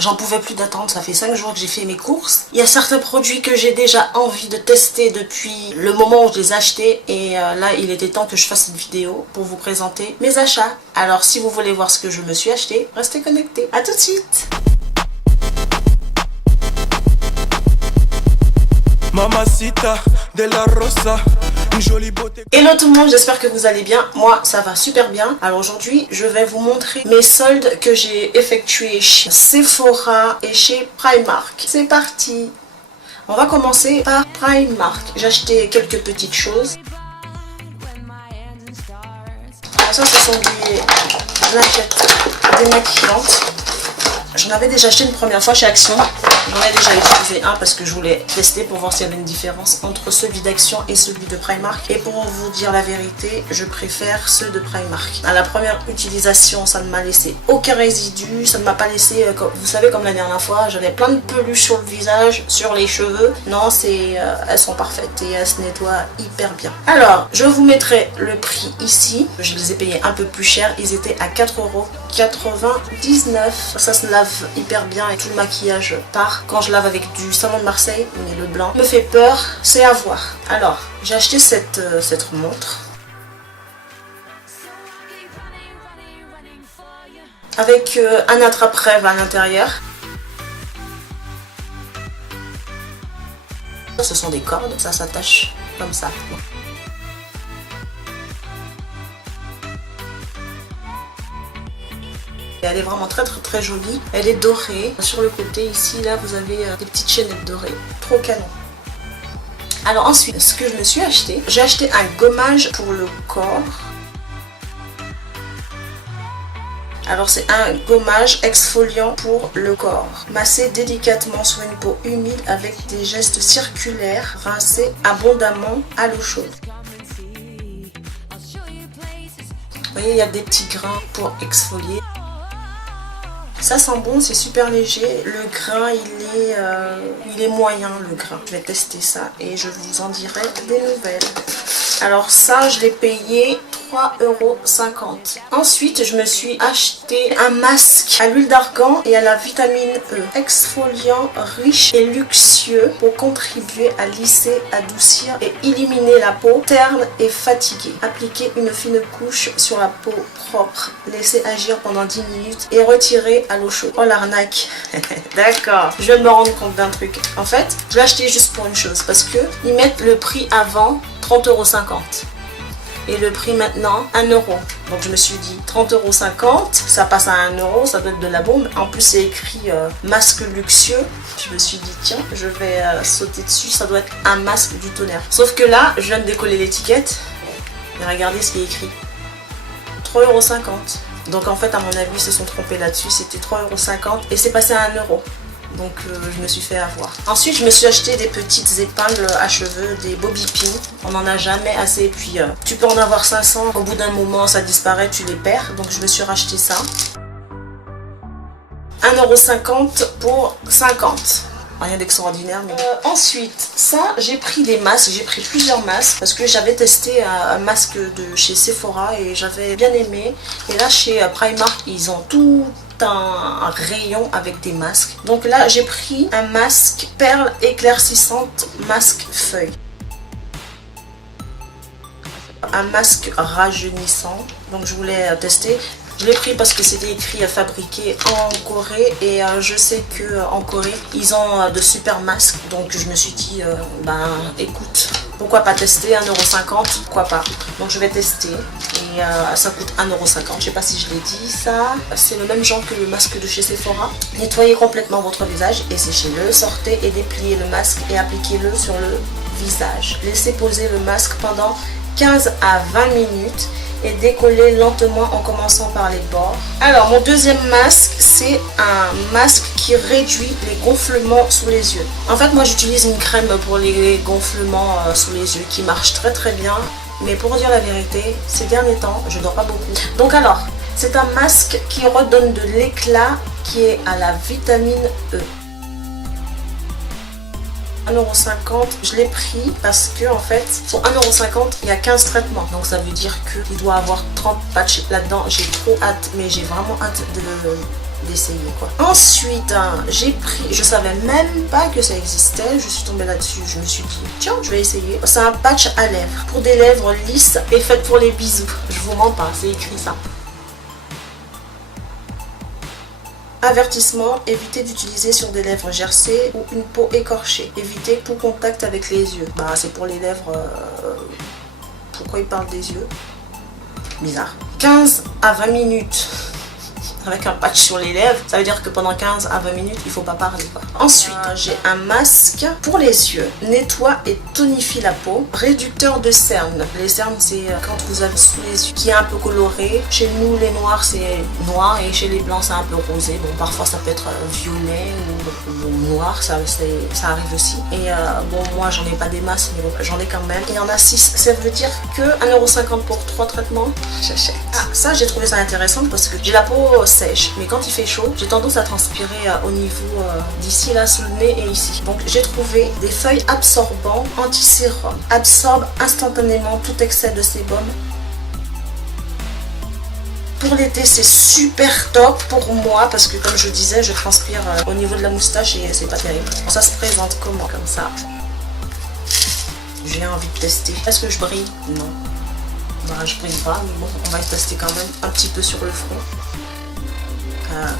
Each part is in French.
j'en pouvais plus d'attendre. Ça fait 5 jours que j'ai fait mes courses. Il y a certains produits que j'ai déjà envie de tester depuis le moment où je les ai achetés. Et là, il était temps que je fasse une vidéo pour vous présenter mes achats. Alors, si vous voulez voir ce que je me suis acheté, restez connectés. À tout de suite. Mamacita de la Rosa, une jolie beauté. Hello tout le monde, j'espère que vous allez bien. Moi, ça va super bien. Alors aujourd'hui, je vais vous montrer mes soldes que j'ai effectués chez Sephora et chez Primark. C'est parti. On va commencer par Primark. J'ai acheté quelques petites choses. Alors ça, ce sont des lingettes démaquillantes. J'en avais déjà acheté une première fois chez Action. J'en ai déjà utilisé un parce que je voulais tester pour voir s'il y avait une différence entre celui d'Action et celui de Primark. Et pour vous dire la vérité, je préfère ceux de Primark. À la première utilisation, ça ne m'a laissé aucun résidu. Ça ne m'a pas laissé, vous savez, comme la dernière fois, j'avais plein de peluches sur le visage, sur les cheveux. Non, elles sont parfaites et elles se nettoient hyper bien. Alors, je vous mettrai le prix ici. Je les ai payés un peu plus cher. Ils étaient à 4,99 €. Ça se lave hyper bien et tout le maquillage part quand je lave avec du savon de Marseille, mais le blanc me fait peur, c'est à voir. Alors j'ai acheté cette montre avec un attrape-rêve à l'intérieur. Ce sont des cordes, ça s'attache comme ça. Elle est vraiment très jolie. Elle est dorée. Sur le côté ici, là, vous avez des petites chaînettes dorées. Trop canon. Alors ensuite, ce que je me suis acheté, j'ai acheté un gommage pour le corps. Alors c'est un gommage exfoliant pour le corps. Massé délicatement sur une peau humide avec des gestes circulaires. Rincé abondamment à l'eau chaude. Vous voyez, il y a des petits grains pour exfolier. Ça sent bon, c'est super léger. Le grain, il est moyen, le grain. Je vais tester ça et je vous en dirai des nouvelles. Alors ça, je l'ai payé 3,50 €. Ensuite, je me suis acheté un masque à l'huile d'argan et à la vitamine E. Exfoliant, riche et luxueux pour contribuer à lisser, adoucir et éliminer la peau terne et fatiguée. Appliquez une fine couche sur la peau propre. Laissez agir pendant 10 minutes et retirez à l'eau chaude. Oh l'arnaque. D'accord. Je viens de me rendre compte d'un truc. En fait, je l'ai acheté juste pour une chose. Parce que ils mettent le prix avant 30,50 €. Et le prix maintenant 1 €. Donc je me suis dit 30,50 €, ça passe à 1 €, ça doit être de la bombe. En plus c'est écrit masque luxueux. Je me suis dit tiens, je vais sauter dessus, ça doit être un masque du tonnerre. Sauf que là, je viens de décoller l'étiquette. Et regardez ce qui est écrit. 3,50 €. Donc en fait à mon avis ils se sont trompés là-dessus, c'était 3,50 € et c'est passé à 1 €. Donc je me suis fait avoir. Ensuite je me suis acheté des petites épingles à cheveux, des bobby pins. On n'en a jamais assez. Et puis tu peux en avoir 500. Au bout d'un moment ça disparaît, tu les perds. Donc je me suis racheté ça. 1,50 € pour 50. Rien d'extraordinaire. Mais... ensuite, ça, j'ai pris des masques. J'ai pris plusieurs masques parce que j'avais testé un masque de chez Sephora et j'avais bien aimé. Et là, chez Primark, ils ont tout un rayon avec des masques. Donc là, j'ai pris un masque perle éclaircissante, masque feuille. Un masque rajeunissant. Donc je voulais tester. Je l'ai pris parce que c'était écrit fabriqué en Corée et je sais qu'en Corée ils ont de super masques, donc je me suis dit ben écoute, pourquoi pas tester, 1,50 €, pourquoi pas. Donc je vais tester et ça coûte 1,50 €. Je sais pas si je l'ai dit ça. C'est le même genre que le masque de chez Sephora. Nettoyez complètement votre visage et séchez-le, sortez et dépliez le masque et appliquez-le sur le visage. Laissez poser le masque pendant 15 à 20 minutes et décoller lentement en commençant par les bords. Alors mon deuxième masque, c'est un masque qui réduit les gonflements sous les yeux. En fait moi j'utilise une crème pour les gonflements sous les yeux qui marche très bien, mais pour dire la vérité, ces derniers temps je dors pas beaucoup. Donc alors c'est un masque qui redonne de l'éclat, qui est à la vitamine E. 1,50 €, je l'ai pris parce que en fait pour 1,50 € il y a 15 traitements, donc ça veut dire qu'il doit avoir 30 patchs là-dedans. J'ai trop hâte, mais j'ai vraiment hâte d'essayer quoi. Ensuite, j'ai pris, je savais même pas que ça existait, je suis tombée là-dessus, je me suis dit tiens, je vais essayer. C'est un patch à lèvres pour des lèvres lisses et faites pour les bisous. Je vous mens pas, c'est écrit ça. Avertissement, évitez d'utiliser sur des lèvres gercées ou une peau écorchée. Évitez tout contact avec les yeux. Bah c'est pour les lèvres. Pourquoi il parle des yeux? Bizarre. 15 à 20 minutes avec un patch sur les lèvres, ça veut dire que pendant 15 à 20 minutes il faut pas parler quoi. Ensuite j'ai un masque pour les yeux, nettoie et tonifie la peau, réducteur de cernes. Les cernes c'est quand vous avez sous les yeux qui est un peu coloré. Chez nous les noirs c'est noir et chez les blancs c'est un peu rosé. Bon parfois ça peut être violet ou noir, ça arrive aussi. Et bon moi j'en ai pas des masses mais bon, j'en ai quand même. Il y en a 6, ça veut dire que 1,50€ pour 3 traitements. J'achète. Ah ça j'ai trouvé ça intéressant parce que j'ai la peau sèche, mais quand il fait chaud j'ai tendance à transpirer au niveau d'ici là sous le nez et ici. Donc j'ai trouvé des feuilles absorbants anti-sérum, absorbe instantanément tout excès de sébum. Pour l'été c'est super top pour moi parce que comme je disais je transpire au niveau de la moustache et c'est pas terrible. Ça se présente comment? Comme ça. J'ai envie de tester. Est-ce que je brille? Non. Bah, je brille pas mais bon on va le tester quand même un petit peu sur le front.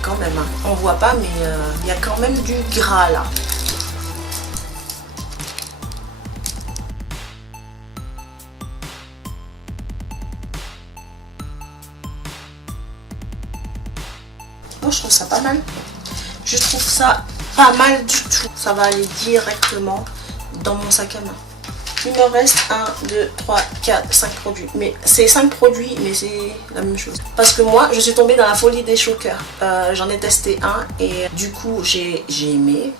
Quand même, hein. On voit pas mais il y a quand même du gras là. Moi je trouve ça pas mal. Je trouve ça pas mal du tout. Ça va aller directement dans mon sac à main. Il me reste 1, 2, 3, 4, 5 produits. Mais c'est 5 produits, mais c'est la même chose. Parce que moi, je suis tombée dans la folie des chokers. J'en ai testé un et du coup, j'ai aimé.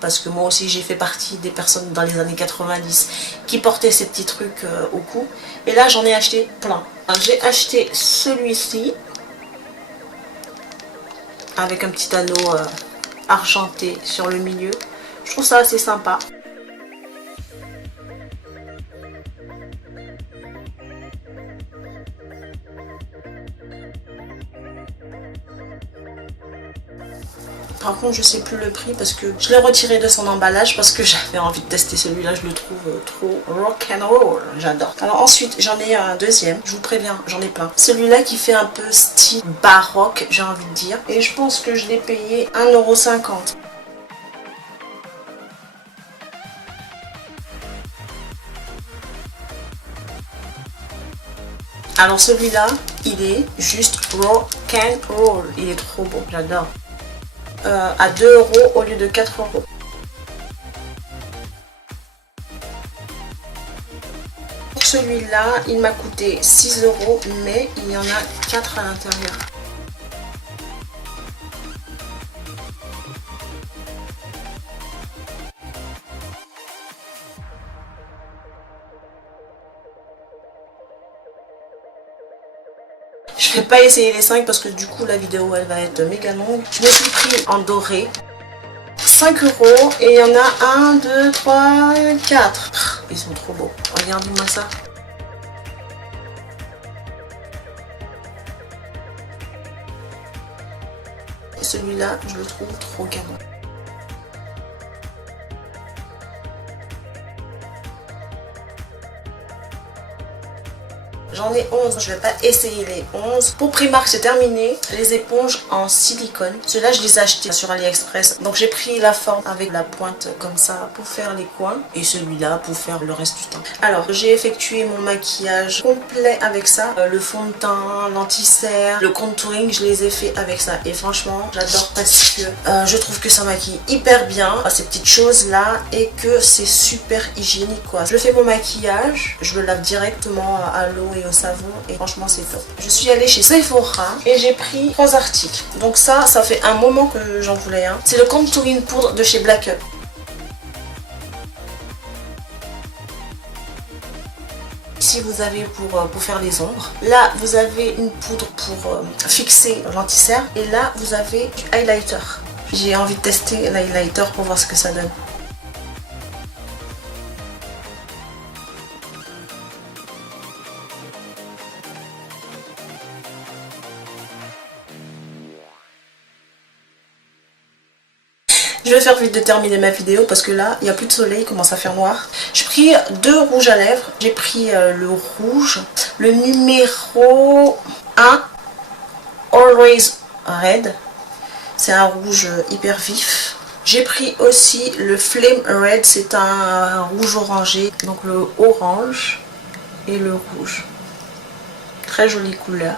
Parce que moi aussi, j'ai fait partie des personnes dans les années 90 qui portaient ces petits trucs au cou. Et là, j'en ai acheté plein. J'ai acheté celui-ci. Avec un petit anneau argenté sur le milieu. Je trouve ça assez sympa. Par contre je sais plus le prix parce que je l'ai retiré de son emballage parce que j'avais envie de tester celui-là, je le trouve trop rock'n'roll, j'adore. Alors ensuite j'en ai un deuxième, je vous préviens, j'en ai plein. Celui-là qui fait un peu style baroque, j'ai envie de dire. Et je pense que je l'ai payé 1,50€. Alors celui-là, il est juste rock'n'roll, il est trop beau, j'adore. À 2€ au lieu de 4€. Pour celui-là, il m'a coûté 6€, mais il y en a 4 à l'intérieur. Je vais pas essayer les 5 parce que du coup la vidéo elle va être méga longue. Je me suis pris en doré. 5€ et il y en a 1, 2, 3, 4. Ils sont trop beaux. Regardez-moi ça. Celui-là, je le trouve trop canon. J'en ai 11, je vais pas essayer les 11. Pour Primark, c'est terminé. Les éponges en silicone. Ceux-là, je les ai achetés sur AliExpress. Donc j'ai pris la forme avec la pointe comme ça pour faire les coins. Et celui-là pour faire le reste du temps. Alors, j'ai effectué mon maquillage complet avec ça. Le fond de teint, l'anti-cerne, le contouring, je les ai fait avec ça. Et franchement, j'adore parce que je trouve que ça maquille hyper bien. Ces petites choses-là. Et que c'est super hygiénique quoi. Je fais mon maquillage. Je le lave directement à l'eau et au savon et franchement c'est top. Je suis allée chez Sephora et j'ai pris 3 articles. Donc ça fait un moment que j'en voulais un. C'est le contouring poudre de chez Black Up. Ici vous avez pour faire les ombres. Là vous avez une poudre pour fixer l'anti-cerne et là vous avez du highlighter. J'ai envie de tester l'highlighter pour voir ce que ça donne. Je vais faire vite de terminer ma vidéo parce que là, il n'y a plus de soleil, il commence à faire noir. J'ai pris 2 rouges à lèvres. J'ai pris le rouge, le numéro 1, Always Red. C'est un rouge hyper vif. J'ai pris aussi le Flame Red, c'est un rouge orangé. Donc le orange et le rouge. Très jolie couleur.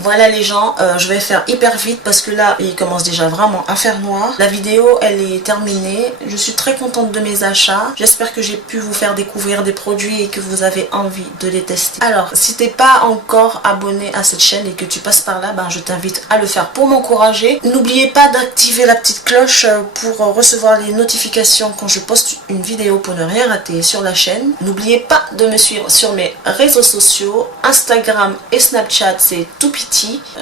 Voilà les gens, je vais faire hyper vite parce que là il commence déjà vraiment à faire noir. La vidéo elle est terminée. Je suis très contente de mes achats. J'espère que j'ai pu vous faire découvrir des produits et que vous avez envie de les tester. Alors si t'es pas encore abonné à cette chaîne et que tu passes par là, ben, je t'invite à le faire pour m'encourager. N'oubliez pas d'activer la petite cloche pour recevoir les notifications quand je poste une vidéo pour ne rien rater sur la chaîne. N'oubliez pas de me suivre sur mes réseaux sociaux, Instagram et Snapchat, c'est tout petit.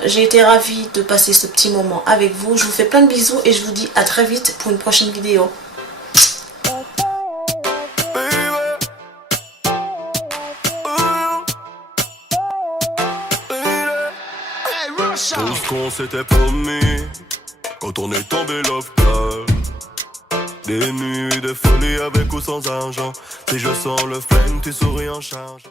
J'ai été ravie de passer ce petit moment avec vous. Je vous fais plein de bisous et je vous dis à très vite pour une prochaine vidéo. Tout ce qu'on s'était promis quand on est tombé love girl. Des nuits de folie avec ou sans argent. Si je sens le flemme, tu souris en charge.